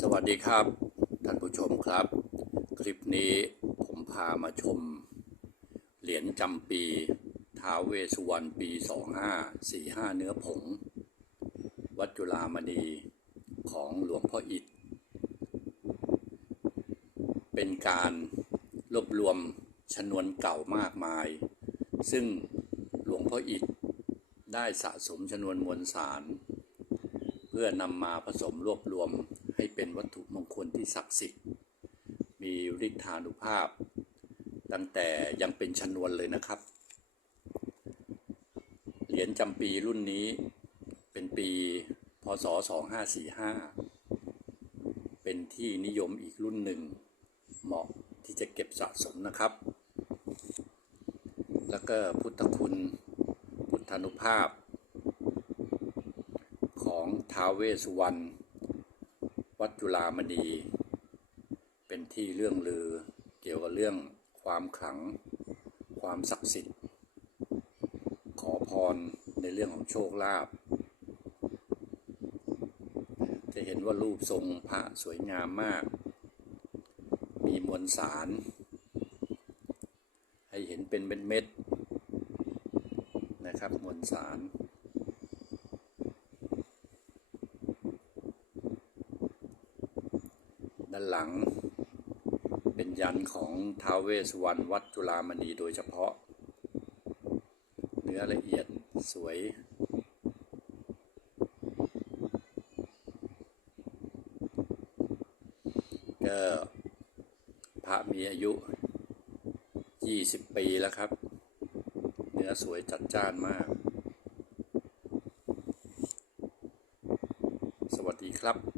สวัสดีครับ ท่านผู้ชมครับ คลิปนี้ผมพามาชม เหรียญจำปีท้าวเวสสุวรรณปี 2545 เนื้อผง วัดจุฬามณีของหลวงพ่ออิฐเป็นการรวบรวมชนวนเก่ามากมาย ซึ่งหลวงพ่ออิฐได้สะสมชนวนมวลสาร เพื่อนำมาผสมรวบรวม ให้เป็นวัตถุมงคลที่ศักดิ์สิทธิ์ มีฤทธานุภาพ ตั้งแต่ยังเป็นชนวนเลยนะครับ เหรียญจำปีรุ่นนี้เป็นปีพศ 2545 เป็นที่นิยมอีกรุ่นหนึ่ง เหมาะที่จะเก็บสะสมนะครับ แล้วก็พุทธคุณพุทธานุภาพ ของท้าวเวสสุวรรณ วัดจุฬามณี เป็นที่เรื่องลือเกี่ยวกับเรื่องความขลัง ความศักดิ์สิทธิ์ ขอพรในเรื่องของโชคลาภจะเห็นว่ารูปทรงพระสวยงามมาก มีมวลสาร ให้เห็นเป็นเม็ดๆนะครับมวลสาร ด้านหลัง เป็นยันของท้าวเวสวรรณวัดจุฬามณีโดยเฉพาะ เนื้อละเอียดสวย ก็พระมีอายุ 20 ปีแล้วครับ เนื้อสวยจัดจ้านมากสวัสดีครับ